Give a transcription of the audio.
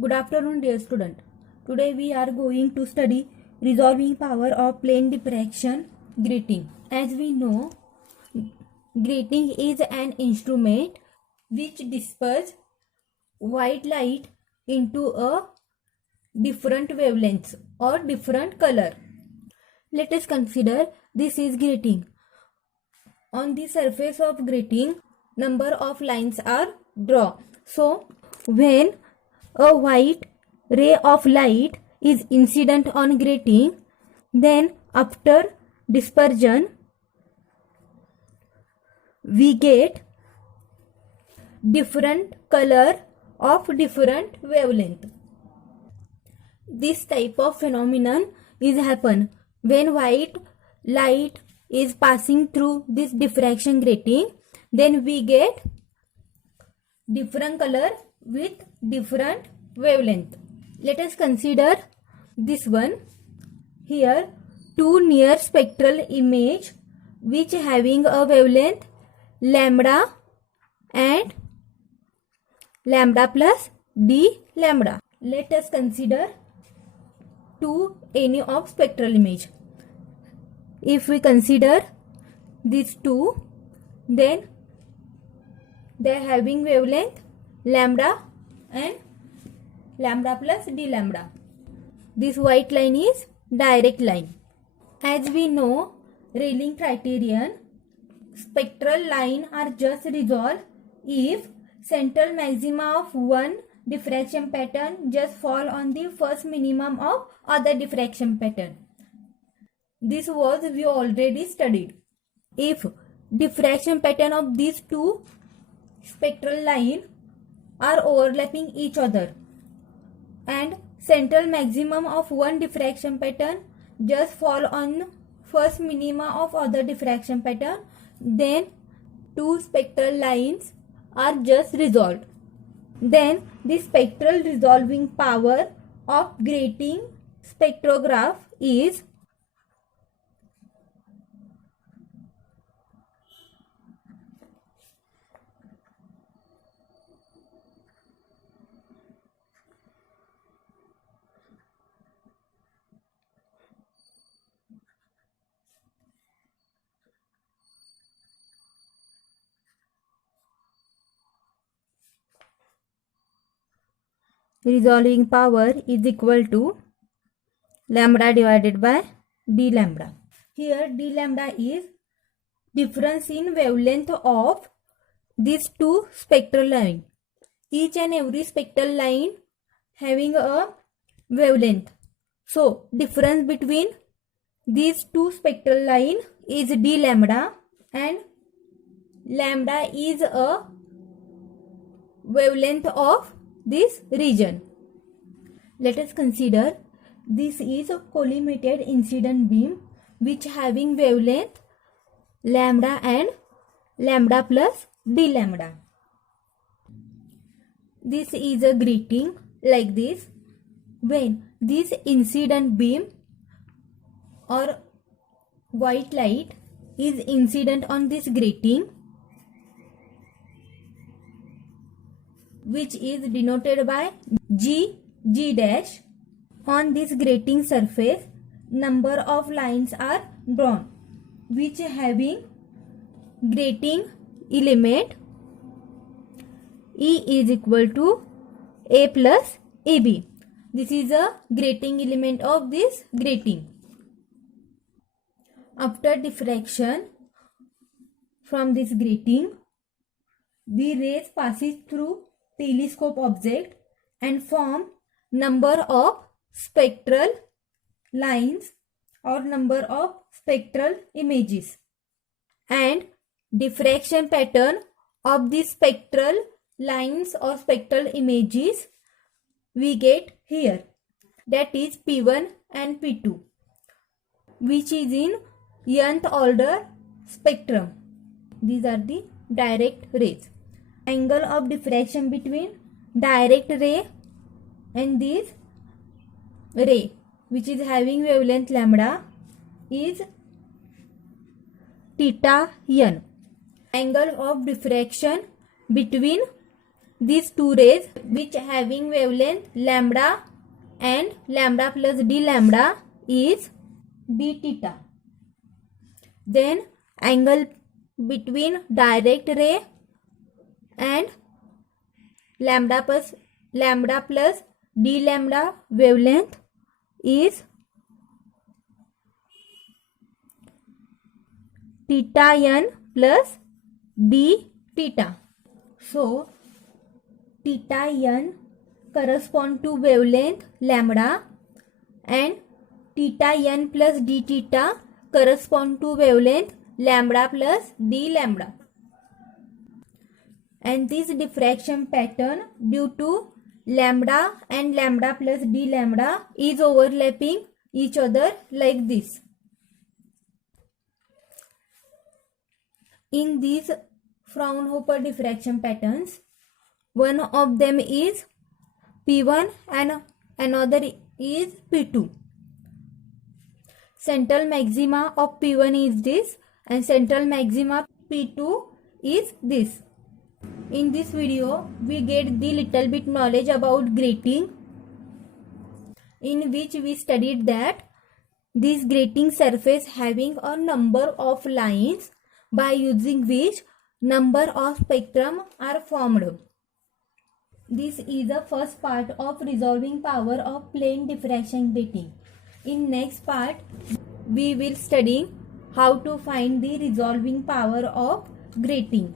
Good afternoon, dear student. Today we are going to study resolving power of plane diffraction grating. As we know, grating is an instrument which disperses white light into a different wavelengths or different color. Let us consider this is grating. On the surface of grating, number of lines are drawn. So, when a white ray of light is incident on grating, then after dispersion, we get different color of different wavelength. This type of phenomenon is happen when white light is passing through this diffraction grating, then we get different color with different wavelength. Let us consider this one. Here two near spectral image which having a wavelength lambda and lambda plus d lambda. Let us consider two any of spectral image. If we consider these two, then they are having wavelength lambda and lambda plus d lambda. This white line is direct line. As we know, Rayleigh criterion, spectral line are just resolved if central maxima of one diffraction pattern just fall on the first minimum of other diffraction pattern. This was we already studied. If diffraction pattern of these two spectral line are overlapping each other and central maximum of one diffraction pattern just fall on first minima of other diffraction pattern, then two spectral lines are just resolved. Then the spectral resolving power of grating spectrograph is resolving power is equal to lambda divided by d lambda. Here d lambda is difference in wavelength of these two spectral lines. Each and every spectral line having a wavelength. So difference between these two spectral line is d lambda and lambda is a wavelength of this region. Let us consider this is a collimated incident beam which having wavelength lambda and lambda plus d lambda. This is a grating like this. When this incident beam or white light is incident on this grating, which is denoted by G dash, on this grating surface number of lines are drawn which having grating element E is equal to A plus AB. This is a grating element of this grating. After diffraction from this grating, the rays passes through telescope object and form number of spectral lines or number of spectral images, and diffraction pattern of the spectral lines or spectral images we get here, that is P1 and P2, which is in nth order spectrum. These are the direct rays. Angle of diffraction between direct ray and this ray which is having wavelength lambda is theta n. Angle of diffraction between these two rays which having wavelength lambda and lambda plus d lambda is d theta. Then angle between direct ray and lambda plus d lambda wavelength is theta n plus d theta. So theta n correspond to wavelength lambda and theta n plus d theta correspond to wavelength lambda plus d lambda. And this diffraction pattern due to lambda and lambda plus d lambda is overlapping each other like this. In these Fraunhofer diffraction patterns, one of them is P1 and another is P2. Central maxima of P1 is this and central maxima P2 is this. In this video, we get the little bit knowledge about grating, in which we studied that this grating surface having a number of lines by using which number of spectrum are formed. This is the first part of resolving power of plane diffraction grating. In next part, we will study how to find the resolving power of grating.